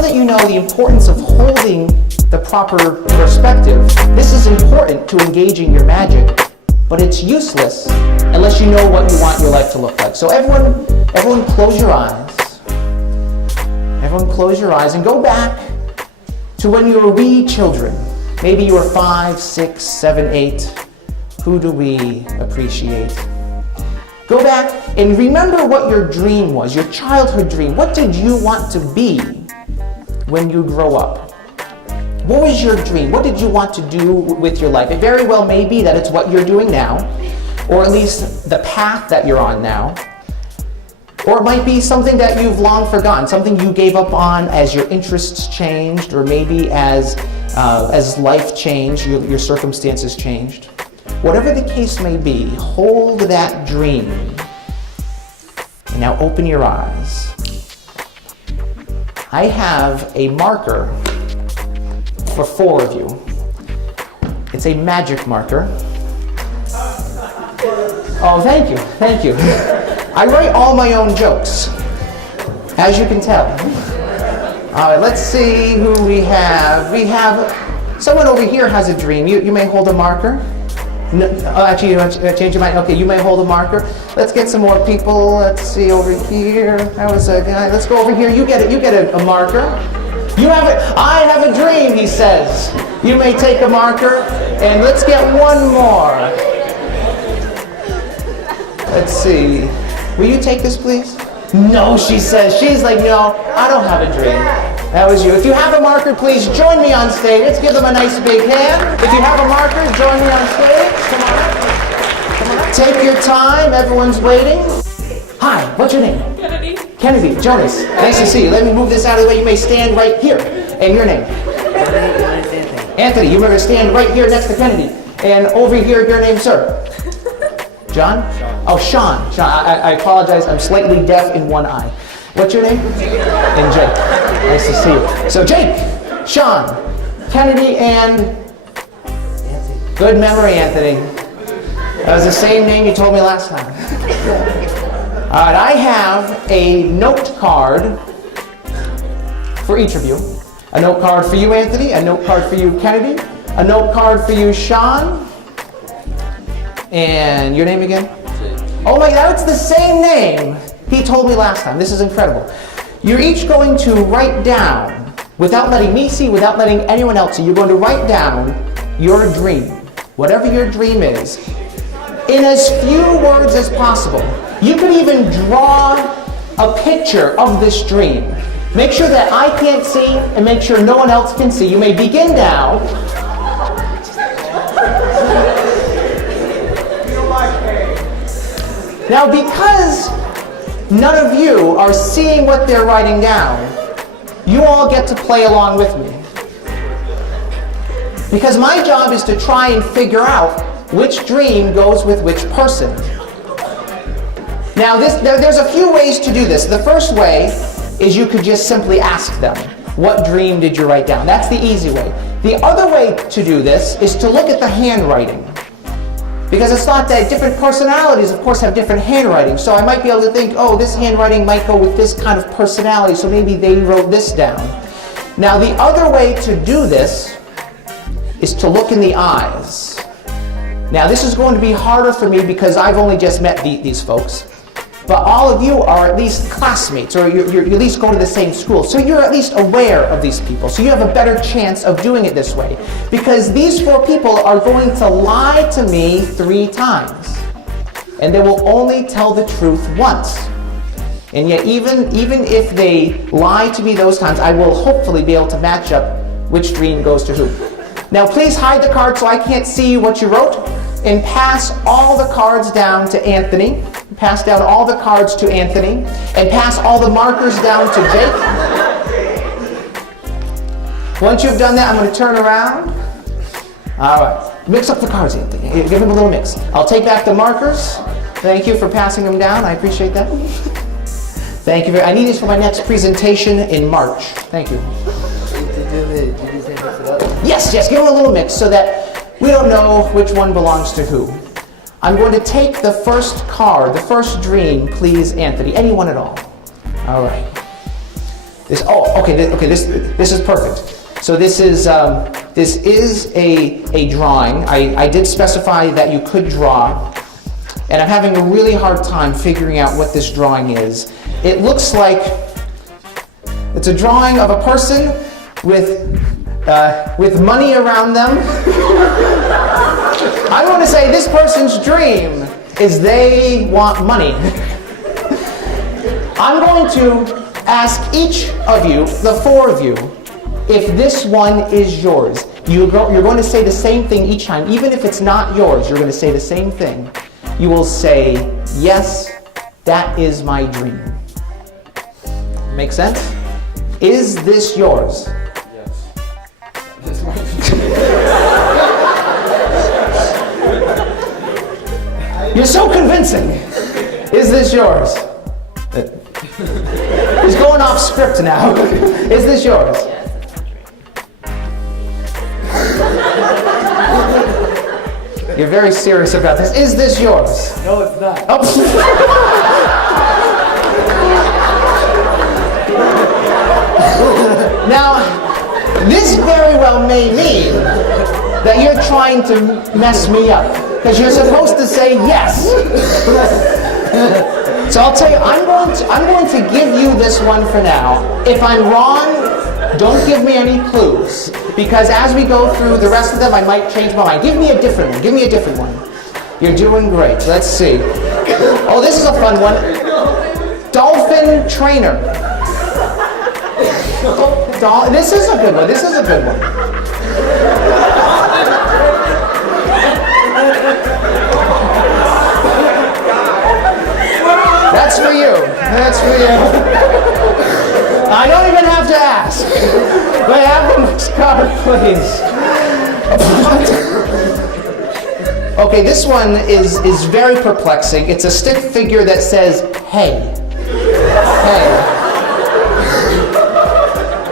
now that you know the importance of holding the proper perspective, this is important to engaging your magic, but it's useless unless you know what you want your life to look like. So everyone close your eyes. Everyone close your eyes and go back to when you were wee children. Maybe you were 5, 6, 7, 8. Who do we appreciate? Go back and remember what your dream was, your childhood dream. What did you want to be when you grow up? What was your dream? What did you want to do with your life? It very well may be that it's what you're doing now, or at least the path that you're on now. Or it might be something that you've long forgotten, something you gave up on as your interests changed, or maybe as life changed, your circumstances changed. Whatever the case may be, hold that dream. And now open your eyes. I have a marker for 4 of you. It's a magic marker. Oh, thank you, thank you. I write all my own jokes, as you can tell. All right, let's see who we have. We have, someone over here has a dream. You may hold a marker. No, oh, actually, you want to change your mind? Okay, you may hold a marker. Let's get some more people. Let's see over here. That was a guy. Let's go over here. You get a marker. You have it. I have a dream, he says. You may take a marker, and let's get one more. Let's see. Will you take this, please? No, she says. She's like, no, I don't have a dream. That was you. If you have a marker, please join me on stage. Let's give them a nice big hand. If you have a marker, join me on stage. Come on. Come on. Take your time. Everyone's waiting. Hi, what's your name? Kennedy. Kennedy. Jonas. Nice to see you. Let me move this out of the way. You may stand right here. And your name? Anthony. You may stand right here next to Kennedy. And over here, your name, sir? John? Oh, Sean. Sean. I apologize. I'm slightly deaf in one eye. What's your name? And Jake. Nice to see you. So Jake, Sean, Kennedy, and good memory, Anthony. That was the same name you told me last time. All right, I have a note card for each of you. A note card for you, Anthony. A note card for you, Kennedy. A note card for you, Sean. And your name again? Oh my God, it's the same name he told me last time. This is incredible. You're each going to write down, without letting me see, without letting anyone else see, you're going to write down your dream, whatever your dream is, in as few words as possible. You can even draw a picture of this dream. Make sure that I can't see and make sure no one else can see. You may begin now. Now, because none of you are seeing what they're writing down, you all get to play along with me. Because my job is to try and figure out which dream goes with which person. Now, there's a few ways to do this. The first way is you could just simply ask them, what dream did you write down? That's the easy way. The other way to do this is to look at the handwriting. Because it's thought that different personalities, of course, have different handwriting. So I might be able to think, oh, this handwriting might go with this kind of personality, so maybe they wrote this down. Now, the other way to do this is to look in the eyes. Now, this is going to be harder for me because I've only just met these folks. But all of you are at least classmates, or you're at least going to the same school. So you're at least aware of these people. So you have a better chance of doing it this way. Because these 4 people are going to lie to me 3 times. And they will only tell the truth once. And yet even if they lie to me those times, I will hopefully be able to match up which dream goes to who. Now please hide the card so I can't see what you wrote. And pass all the cards down to Anthony. Pass down all the cards to Anthony. And pass all the markers down to Jake. Once you've done that, I'm going to turn around. All right. Mix up the cards, Anthony. Give him a little mix. I'll take back the markers. Thank you for passing them down. I appreciate that. Thank you. I need these for my next presentation in March. Thank you. Yes, give them a little mix so that we don't know which one belongs to who. I'm going to take the first card, the first dream, please, Anthony. Anyone at all. All right. This is perfect. So this is a drawing. I did specify that you could draw, and I'm having a really hard time figuring out what this drawing is. It looks like it's a drawing of a person with money around them. I'm going to say this person's dream is they want money. I'm going to ask each of you, the four of you, if this one is yours. You're going to say the same thing each time. Even if it's not yours, you're going to say the same thing. You will say, yes, that is my dream. Make sense? Is this yours? Yes. That's my dream. You're so convincing. Is this yours? He's going off script now. Is this yours? Yes, that's my dream. You're very serious about this. Is this yours? No, it's not. Oh. Now, this very well may mean that you're trying to mess me up, because you're supposed to say yes. So I'll tell you, I'm going to give you this one for now. If I'm wrong, don't give me any clues, because as we go through the rest of them, I might change my mind. Give me a different one. Give me a different one. You're doing great. Let's see. Oh, this is a fun one. Dolphin trainer. This is a good one. This is a good one. That's for you. That's for you. I don't even have to ask. But have the next card, please. Okay, this one is very perplexing. It's a stick figure that says, hey. Hey.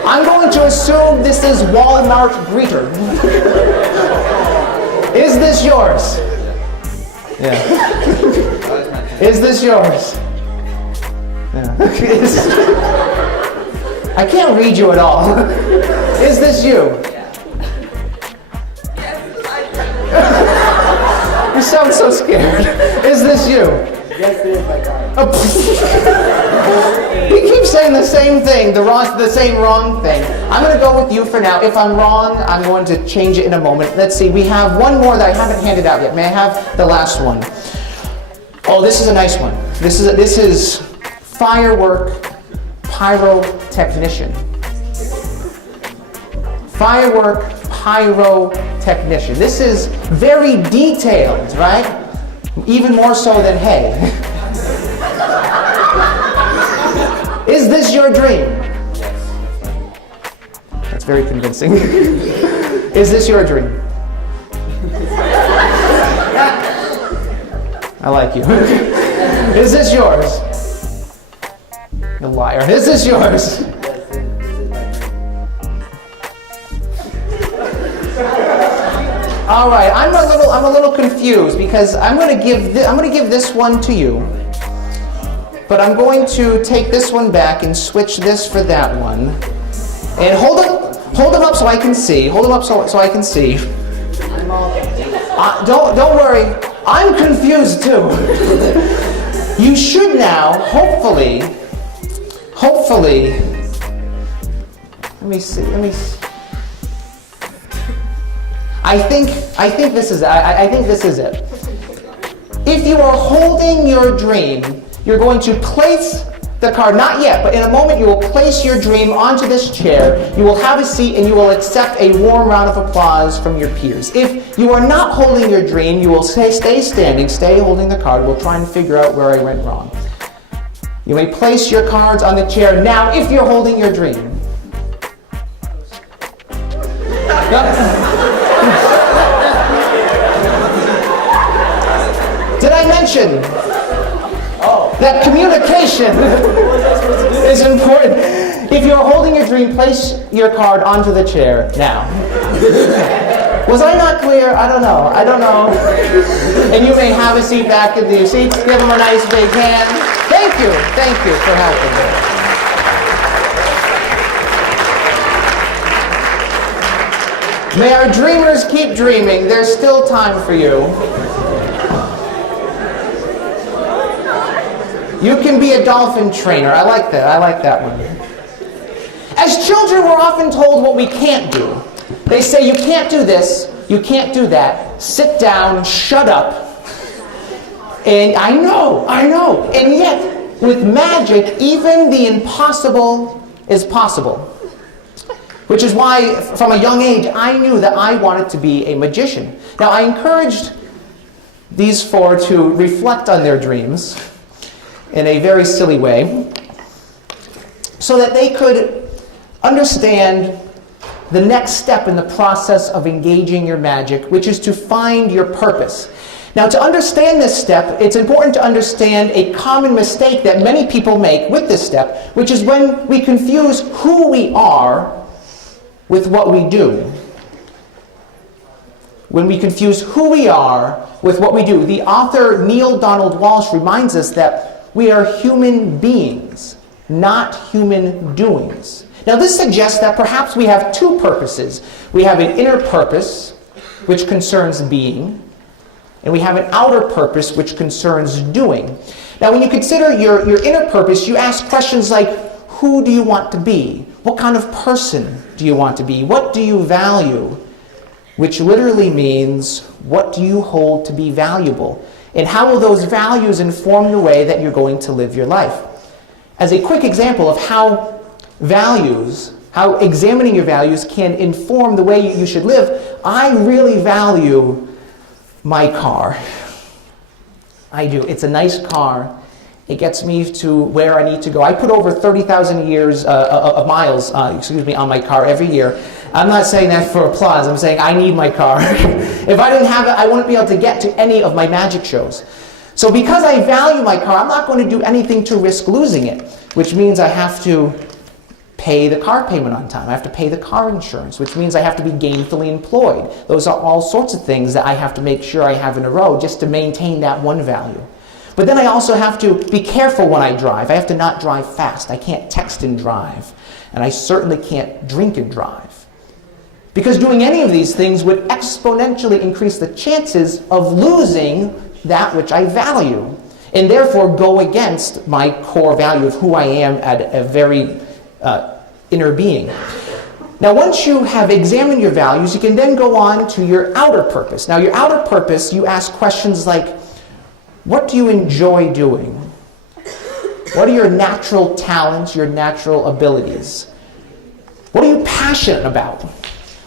I'm going to assume this is Walmart greeter. Is this yours? Yeah. Is this yours? Yeah. I can't read you at all. Is this you? You sound so scared. Is this you? Yes, it is my card. He keeps saying the same thing, the same wrong thing. I'm going to go with you for now. If I'm wrong, I'm going to change it in a moment. Let's see. We have one more that I haven't handed out yet. May I have the last one? Oh, this is a nice one. This is firework pyrotechnician. Firework pyrotechnician. This is very detailed, right? Even more so than hay. Is this your dream? Yes. That's very convincing. Is this your dream? I like you. Is this yours? The liar. Is this yours? Yes, this is my dream. All right. I'm a little confused because I'm going to give this one to you, but I'm going to take this one back and switch this for that one. And hold them up so I can see. Hold them up so I can see. Don't worry. I'm confused too. You should now, hopefully. Let me see. I think this is it. I think this is it. If you are holding your dream, you're going to place the card, not yet, but in a moment you will place your dream onto this chair, you will have a seat, and you will accept a warm round of applause from your peers. If you are not holding your dream, you will stay standing, stay holding the card. We'll try and figure out where I went wrong. You may place your cards on the chair now if you're holding your dream. Did I mention that communication is important? If you're holding your dream, place your card onto the chair now. Was I not clear? I don't know. And you may have a seat back in your seats. Give them a nice big hand. Thank you for helping me. May our dreamers keep dreaming. There's still time for you. You can be a dolphin trainer. I like that. I like that one. As children, we're often told what we can't do. They say, you can't do this, you can't do that, sit down, shut up. And I know. And yet, with magic, even the impossible is possible. Which is why, from a young age, I knew that I wanted to be a magician. Now, I encouraged these four to reflect on their dreams in a very silly way, so that they could understand the next step in the process of engaging your magic, which is to find your purpose. Now, to understand this step, it's important to understand a common mistake that many people make with this step, which is when we confuse who we are with what we do. When we confuse who we are with what we do. The author Neil Donald Walsh reminds us that we are human beings, not human doings. Now, this suggests that perhaps we have two purposes. We have an inner purpose, which concerns being, and we have an outer purpose, which concerns doing. Now, when you consider your inner purpose, you ask questions like, who do you want to be? What kind of person do you want to be? What do you value? Which literally means, what do you hold to be valuable? And how will those values inform the way that you're going to live your life? As a quick example of how examining your values can inform the way you should live, I really value my car. I do. It's a nice car. It gets me to where I need to go. I put over 30,000 miles on my car every year. I'm not saying that for applause. I'm saying I need my car. If I didn't have it, I wouldn't be able to get to any of my magic shows. So because I value my car, I'm not going to do anything to risk losing it, which means I have to pay the car payment on time. I have to pay the car insurance, which means I have to be gainfully employed. Those are all sorts of things that I have to make sure I have in a row just to maintain that one value. But then I also have to be careful when I drive. I have to not drive fast. I can't text and drive. And I certainly can't drink and drive. Because doing any of these things would exponentially increase the chances of losing that which I value, and therefore go against my core value of who I am at a very inner being. Now, once you have examined your values, you can then go on to your outer purpose. Now, your outer purpose, you ask questions like, what do you enjoy doing? What are your natural talents, your natural abilities? What are you passionate about?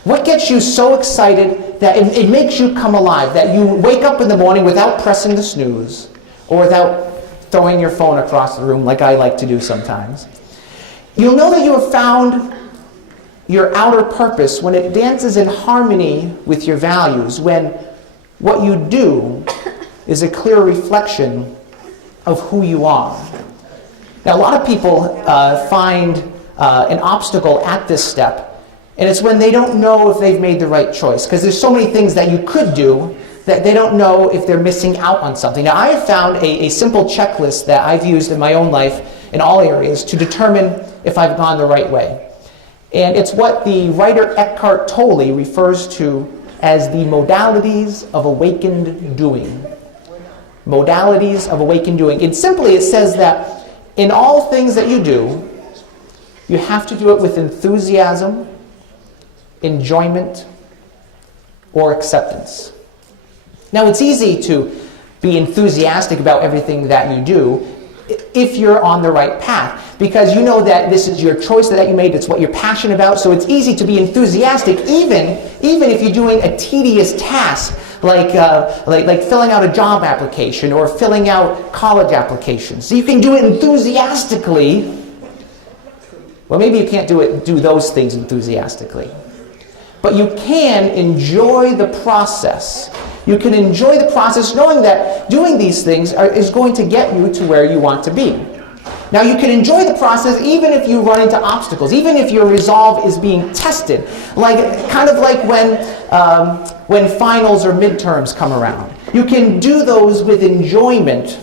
What gets you so excited that it makes you come alive, that you wake up in the morning without pressing the snooze or without throwing your phone across the room like I like to do sometimes? You'll know that you have found your outer purpose when it dances in harmony with your values, when what you do is a clear reflection of who you are. Now, a lot of people find an obstacle at this step, and it's when they don't know if they've made the right choice, because there's so many things that you could do that they don't know if they're missing out on something. Now, I have found a simple checklist that I've used in my own life in all areas to determine if I've gone the right way. And it's what the writer Eckhart Tolle refers to as the modalities of awakened doing. Modalities of awakened doing. And simply it says that in all things that you do, you have to do it with enthusiasm, enjoyment, or acceptance. Now, it's easy to be enthusiastic about everything that you do if you're on the right path, because you know that this is your choice that you made, it's what you're passionate about, so it's easy to be enthusiastic even if you're doing a tedious task like filling out a job application or filling out college applications. So you can do it enthusiastically. Well, maybe you can't do those things enthusiastically. But you can enjoy the process. You can enjoy the process knowing that doing these things is going to get you to where you want to be. Now, you can enjoy the process even if you run into obstacles, even if your resolve is being tested, kind of like when finals or midterms come around. You can do those with enjoyment.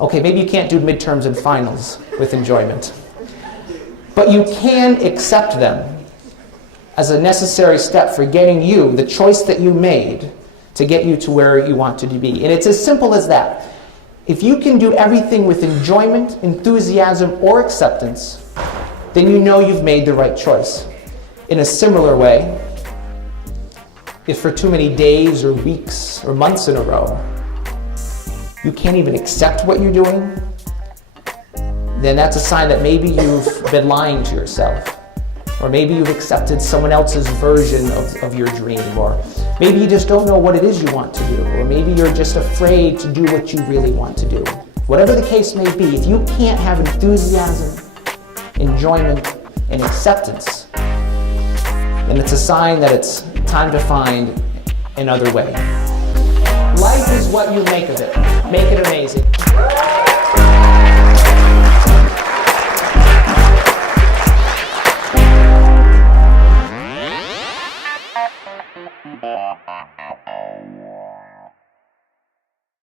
Okay, maybe you can't do midterms and finals with enjoyment. But you can accept them. as a necessary step for getting you, the choice that you made, to get you to where you want to be. And it's as simple as that. If you can do everything with enjoyment, enthusiasm, or acceptance, then you know you've made the right choice. In a similar way, if for too many days or weeks or months in a row, you can't even accept what you're doing, then that's a sign that maybe you've been lying to yourself. Or maybe you've accepted someone else's version of your dream. Or maybe you just don't know what it is you want to do. Or maybe you're just afraid to do what you really want to do. Whatever the case may be, if you can't have enthusiasm, enjoyment, and acceptance, then it's a sign that it's time to find another way. Life is what you make of it. Make it amazing. Bye.